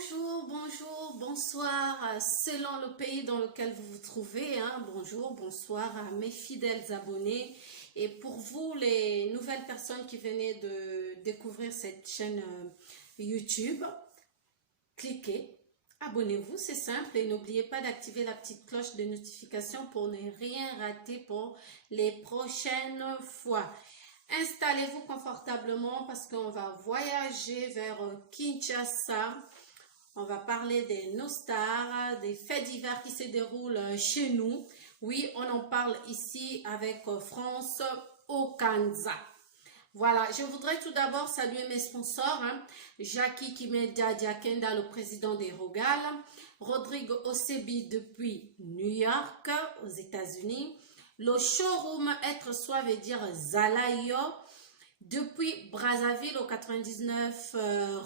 Bonjour, bonjour, bonsoir, selon le pays dans lequel vous vous trouvez. Bonjour, bonsoir à mes fidèles abonnés. Et pour vous, les nouvelles personnes qui venaient de découvrir cette chaîne YouTube, cliquez, abonnez-vous, c'est simple. Et n'oubliez pas d'activer la petite cloche de notification pour ne rien rater pour les prochaines fois. Installez-vous confortablement parce qu'on va voyager vers Kinshasa. On va parler des nostars, des faits divers qui se déroulent chez nous. Oui, on en parle ici avec France Okanza. Voilà, je voudrais tout d'abord saluer mes sponsors. Jackie Kimedia Diakenda, le président des Rogal. Rodrigo Osebi depuis New York, aux États-Unis. Le showroom Être Soi veut dire Zalayo. Depuis Brazzaville au 99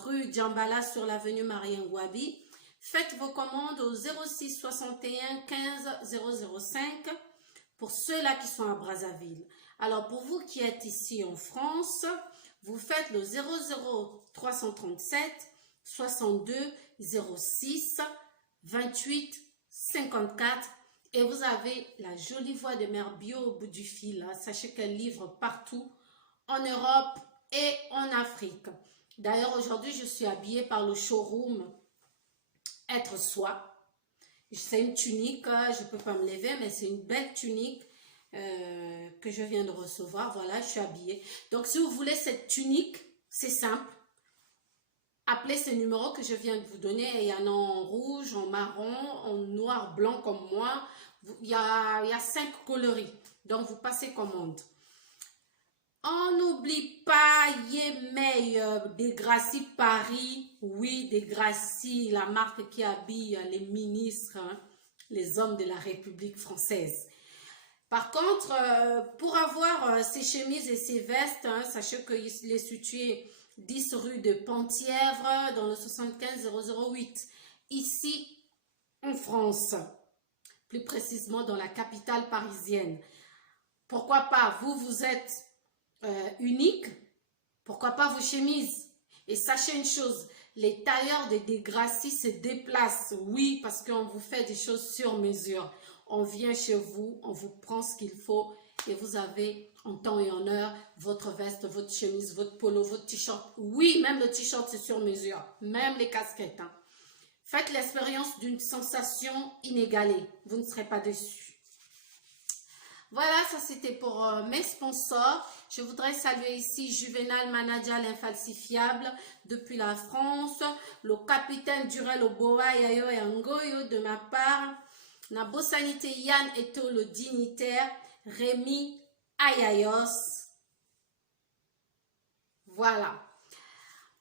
rue Djambala sur l'avenue Marien Gouabi. Faites vos commandes au 06 61 15 005 pour ceux-là qui sont à Brazzaville. Alors pour vous qui êtes ici en France, vous faites le 00 337 62 06 28 54 et vous avez la jolie voix de Mère Bio au bout du fil. Sachez qu'elle livre partout en Europe et en Afrique. D'ailleurs, aujourd'hui, je suis habillée par le showroom Être Soi. C'est une tunique, je ne peux pas me lever, mais c'est une belle tunique que je viens de recevoir. Voilà, je suis habillée. Donc, si vous voulez cette tunique, c'est simple. Appelez ce numéro que je viens de vous donner. Il y en a en rouge, en marron, en noir, blanc comme moi. Il y a 5 coloris. Donc, vous passez commande. On n'oublie pas Yemei Degrassi Paris, oui, Degrassi, la marque qui habille les ministres, les hommes de la République française. Par contre, pour avoir ces chemises et ces vestes, sachez qu'il est situé 10 rue de Penthièvre dans le 75 008, ici en France, plus précisément dans la capitale parisienne. Pourquoi pas, vous êtes unique, pourquoi pas vos chemises? Et sachez une chose, les tailleurs de Degrassi se déplacent, oui, parce qu'on vous fait des choses sur mesure. On vient chez vous, on vous prend ce qu'il faut et vous avez en temps et en heure votre veste, votre chemise, votre polo, votre t-shirt. Oui, même le t-shirt c'est sur mesure, même les casquettes. Faites l'expérience d'une sensation inégalée, vous ne serez pas déçus. Voilà, ça c'était pour mes sponsors. Je voudrais saluer ici Juvenal Manadia l'infalsifiable depuis la France, le capitaine Durel Oboa Yayo et Angoyo de ma part, Nabo Sanité Yann Eto le dignitaire, Rémi Ayayos. Voilà.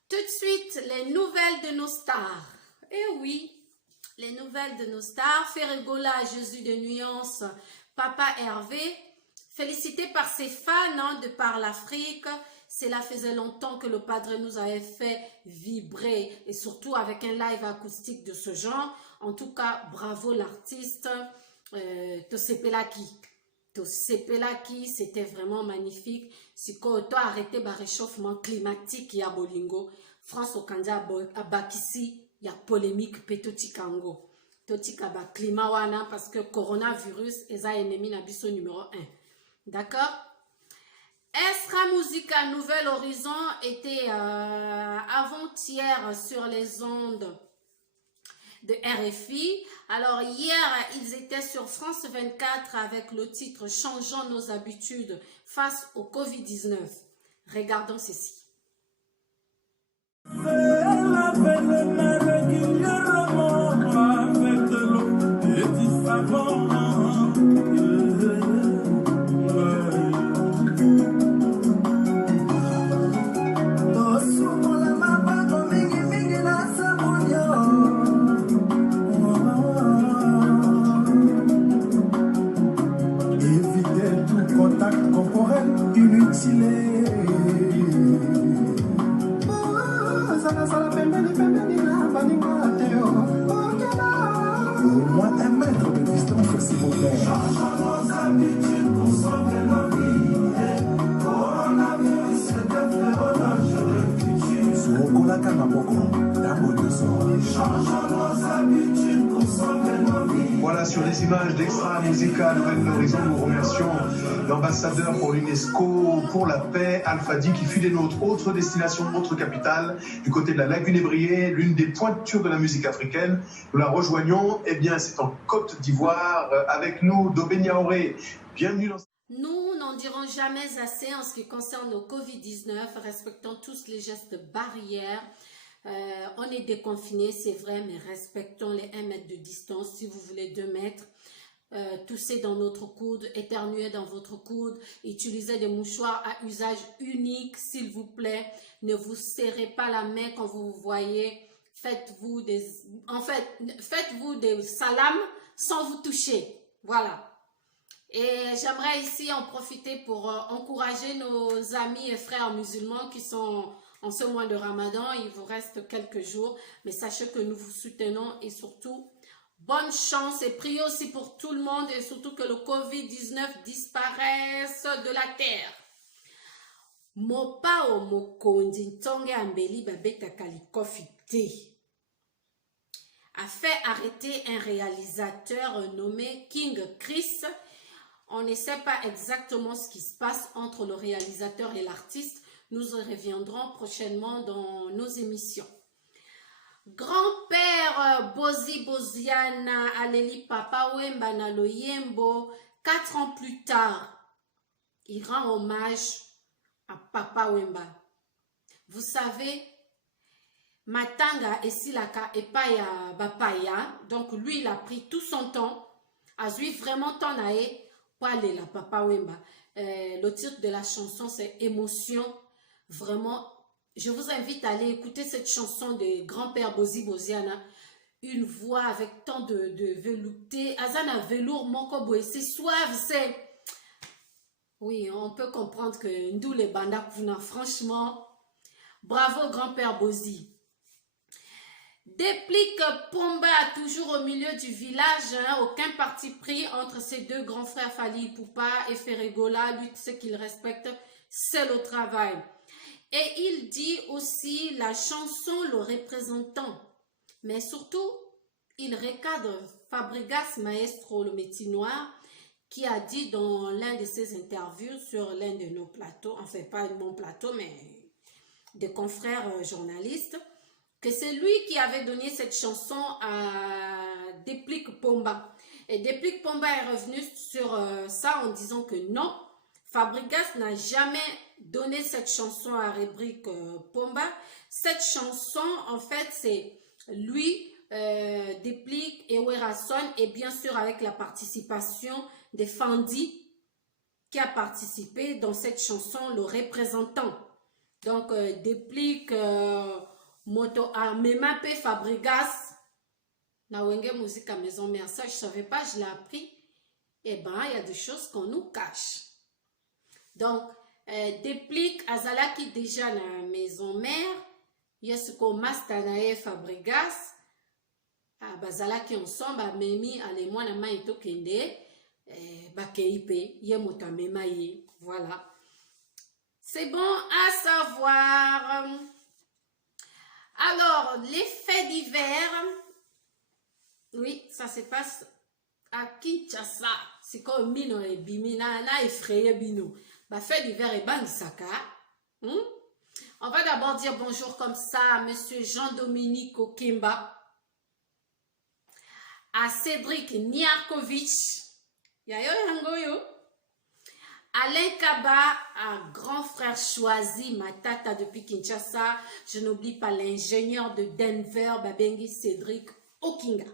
Tout de suite, les nouvelles de nos stars. Eh oui, les nouvelles de nos stars. Ferregola, Jésus de Nuance, Papa Hervé, félicité par ses fans de par l'Afrique. Cela faisait longtemps que le Padre nous avait fait vibrer et surtout avec un live acoustique de ce genre. En tout cas, bravo l'artiste Tosepelaki. Tosepelaki, c'était vraiment magnifique. Si tu as arrêté le réchauffement climatique, il y a Bolingo. France Okanza à Bakissi, il y a polémique Petotikango. Totika ba climat wana parce que coronavirus est un ennemi nabiso numéro 1. D'accord? Estra Musica Nouvel Horizon était avant-hier sur les ondes de RFI. Alors hier, ils étaient sur France 24 avec le titre Changeons nos habitudes face au Covid-19. Regardons ceci. Éviter tout contact corporel inutile. Au moins 1 mètre de distance, s'il vous plaît. Changeons nos habitudes pour sauver nos vies. Coronavirus, c'est un fléau dangereux. Yaka Maboko, Damo Changeons nos habitudes pour sauver nos vies. Voilà, sur les images d'Extra Musica Nouvelle Horizon, nous remercions l'ambassadeur pour l'UNESCO, pour la paix, Alpha Di, qui fut des nôtres. Autre destination, autre capitale, du côté de la Lagune Ébriée, l'une des pointures de la musique africaine. Nous la rejoignons, eh bien, c'est en Côte d'Ivoire, avec nous, Dobeniaoré. Bienvenue dans... Nous n'en dirons jamais assez en ce qui concerne le Covid-19, respectons tous les gestes barrières. On est déconfinés, c'est vrai, mais respectons les 1 mètre de distance. Si vous voulez 2 mètres, toussez dans notre coude, éternuez dans votre coude, utilisez des mouchoirs à usage unique, s'il vous plaît. Ne vous serrez pas la main quand vous vous voyez. Faites-vous des salams sans vous toucher. Voilà. Et j'aimerais ici en profiter pour encourager nos amis et frères musulmans qui sont en ce mois de Ramadan. Il vous reste quelques jours, mais sachez que nous vous soutenons et surtout, bonne chance et priez aussi pour tout le monde et surtout que le Covid-19 disparaisse de la terre. Mopao mokondi ntonge ambeli babeta kalikofite a fait arrêter un réalisateur nommé King Chris. On ne sait pas exactement ce qui se passe entre le réalisateur et l'artiste. Nous y reviendrons prochainement dans nos émissions. Grand-père Bozi Boziana Aleli Papa Wemba na Loyembo, 4 ans plus tard, il rend hommage à Papa Wemba. Vous savez, Matanga et Silaka et Paya Bapaya, donc lui il a pris tout son temps, a suivi vraiment ton aé. La Papa Wemba. Le titre de la chanson c'est Émotion. Vraiment, je vous invite à aller écouter cette chanson de grand-père Bozi Boziana. Une voix avec tant de velouté. Azana velours, moko c'est suave, c'est... Oui, on peut comprendre que nous les bandas, franchement, bravo grand-père Bozi. Déplique Pomba toujours au milieu du village, hein, aucun parti pris entre ses deux grands frères Fali Poupa et Ferregola, lui ce qu'il respecte, c'est le travail. Et il dit aussi la chanson le représentant, mais surtout il recadre Fabregas Maestro, le métier noir, qui a dit dans l'un de ses interviews sur l'un de nos plateaux, enfin pas mon plateau mais des confrères journalistes, que c'est lui qui avait donné cette chanson à Déplique Pomba. Et Déplique Pomba est revenu sur ça en disant que non, Fabregas n'a jamais donné cette chanson à Rébrique Pomba. Cette chanson, en fait, c'est lui, Déplique et Werason, et bien sûr avec la participation de Fandi, qui a participé dans cette chanson, le représentant. Donc, Déplique... Moto a Memape Fabregas na wenge musique à maison mère, ça je savais pas, je l'ai appris. Eh ben il y a des choses qu'on nous cache. Donc Déplique Azalaki déjà na maison mère, il y a ce qu'on mastanae Fabregas bazalaki ensemble memi ale mwana maito kende bakeipe ye moto mema ye, voilà. C'est bon à savoir. Alors, les faits divers, oui, ça se passe à Kinshasa. C'est comme Mino et Bimina, na effrayé Bino. Bah, fait divers et Bangisaka. On va d'abord dire bonjour comme ça à monsieur Jean-Dominique Okemba, à Cédric Niarkovitch, Yayo Yangoyo, Alain Kaba, un grand frère choisi, Matata depuis Kinshasa. Je n'oublie pas l'ingénieur de Denver, Babengi Cédric Okinga.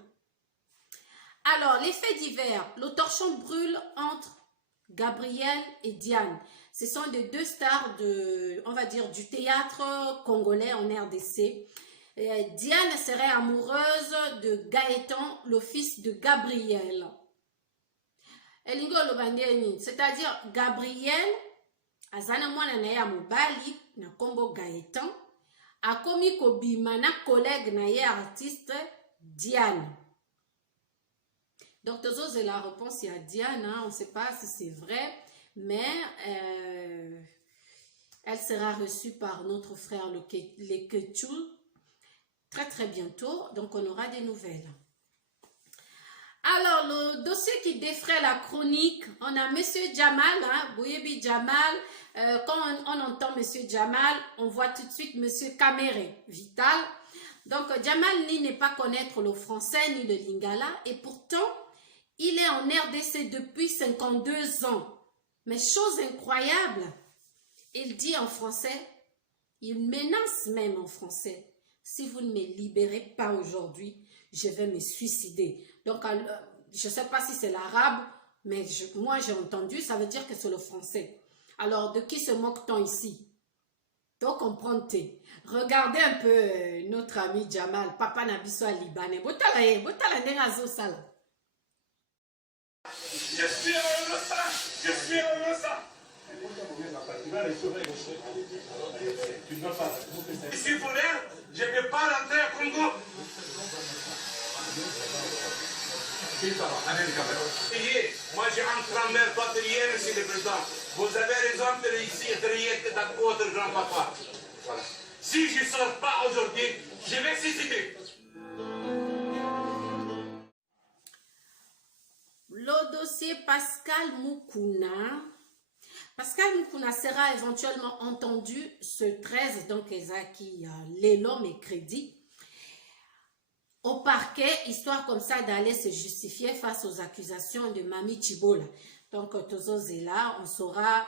Alors, les faits divers. Le torchon brûle entre Gabriel et Diane. Ce sont les deux stars de, on va dire, du théâtre congolais en RDC. Diane serait amoureuse de Gaëtan, le fils de Gabriel. C'est-à-dire Gabriel azana mwana na ya mobali na kombo Gaëtan akomi kobima na collègue na ye artiste Diane. Donc c'est la réponse à Diane, hein, on ne sait pas si c'est vrai, mais elle sera reçue par notre frère le Ketchou très très bientôt. Donc on aura des nouvelles. Alors, le dossier qui défraie la chronique, on a Monsieur Jamal, hein, Boyebi Jamal. Quand on entend Monsieur Jamal, on voit tout de suite Monsieur Kamere Vital. Donc, Jamal n'est pas connaître le français ni le lingala. Et pourtant, il est en RDC depuis 52 ans. Mais chose incroyable, il dit en français, il menace même en français. Si vous ne me libérez pas aujourd'hui, je vais me suicider. Donc, je ne sais pas si c'est l'arabe, mais moi j'ai entendu, ça veut dire que c'est le français. Alors, de qui se moque-t-on ici? Donc, comprendre. Regardez un peu notre ami Jamal, Papa Nabiso à Libanais. Botala nengazo sala. Je suis innocent. Je suis innocent. Ici, pour l'air, je ne peux pas rentrer au Congo. Moi, j'ai un grand-mère, toi, tu es ici, le président. Vous avez raison, tu es ici, tu es dans votre grand-papa. Voilà. Si je ne sors pas aujourd'hui, je vais suicider. Le dossier Pascal Moukouna. Pascal Moukouna sera éventuellement entendu ce 13, donc Ezaki Lélo mercredi, au parquet, histoire comme ça d'aller se justifier face aux accusations de Mami Chibola. Donc, Tozozela, on saura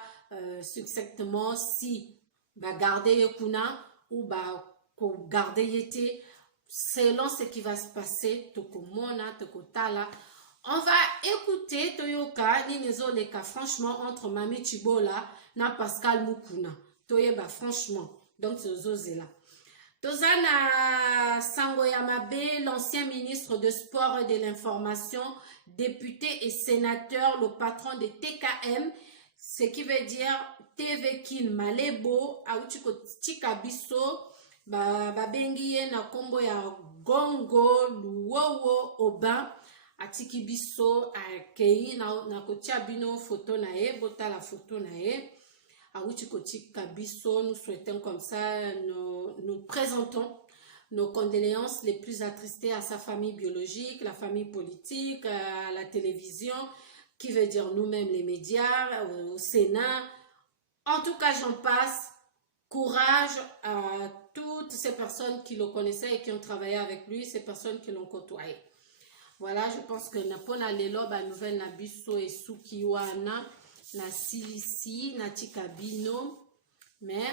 succinctement si garder Yekuna ou garder Yete, selon ce qui va se passer, Tokomona, Tokotala. On va écouter Toyoka, Ninezoleka, franchement, entre Mami Chibola na Pascal Moukouna. Toyeba, franchement. Donc, Tozozela. Tozana Sangoyamabe, l'ancien ministre de Sport et de l'Information, député et sénateur, le patron de TKM, ce qui veut dire TV Kin Malebo, Aouchiko Chikabiso, Babengiye na kombo ya Gongo, Luowo, Oban, Atikibiso, Akei, na Kochabino, photo na e, bota la photo na e. Nous souhaitons comme ça, nous présentons nos condoléances les plus attristées à sa famille biologique, la famille politique, à la télévision, qui veut dire nous-mêmes les médias, au Sénat. En tout cas, j'en passe. Courage à toutes ces personnes qui le connaissaient et qui ont travaillé avec lui, ces personnes qui l'ont côtoyé. Voilà, je pense que Napona Lelo, nouvelle Nabiso et Sukiwana, na Silisi, na Tikabino, mais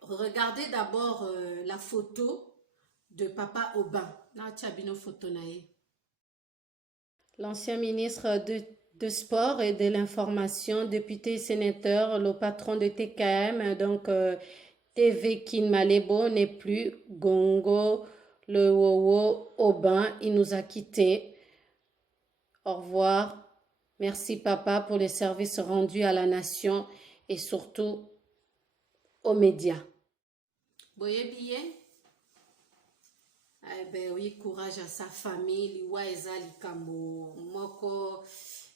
regardez d'abord la photo de Papa Oban, na Tchabino photo nae. L'ancien ministre de Sport et de l'Information, député et sénateur, le patron de TKM, donc TV Kin Malebo n'est plus Gongo, le Wowo Oban, il nous a quittés. Au revoir. Merci papa pour les services rendus à la nation et surtout aux médias. Boye bien. Eh ben oui, courage à sa famille. Liwa ezali kambo moko.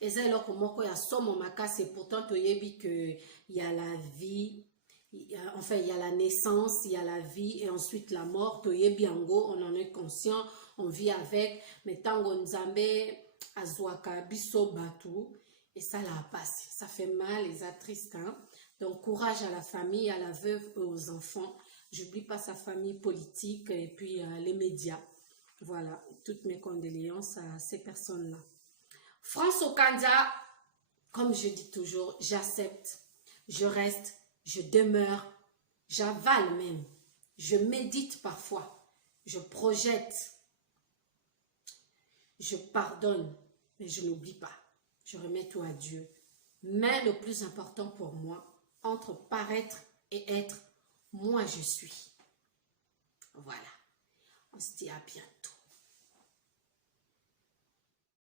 Ezali loko moko ya somo makase. Pourtant toyebi que il y a la vie. Enfin, il y a la naissance, il y a la vie et ensuite la mort. Toyebi ango, on en est conscient, on vit avec. Mais tango nzambe Azwaka biso batu et ça la passe, ça fait mal, les attristes, hein? Donc courage à la famille, à la veuve et aux enfants. J'oublie pas sa famille politique et puis les médias. Voilà, toutes mes condoléances à ces personnes-là. France Okanda, comme je dis toujours, j'accepte, je reste, je demeure, j'avale même, je médite parfois, je projette. Je pardonne, mais je n'oublie pas. Je remets tout à Dieu. Mais le plus important pour moi, entre paraître et être, moi je suis. Voilà. On se dit à bientôt.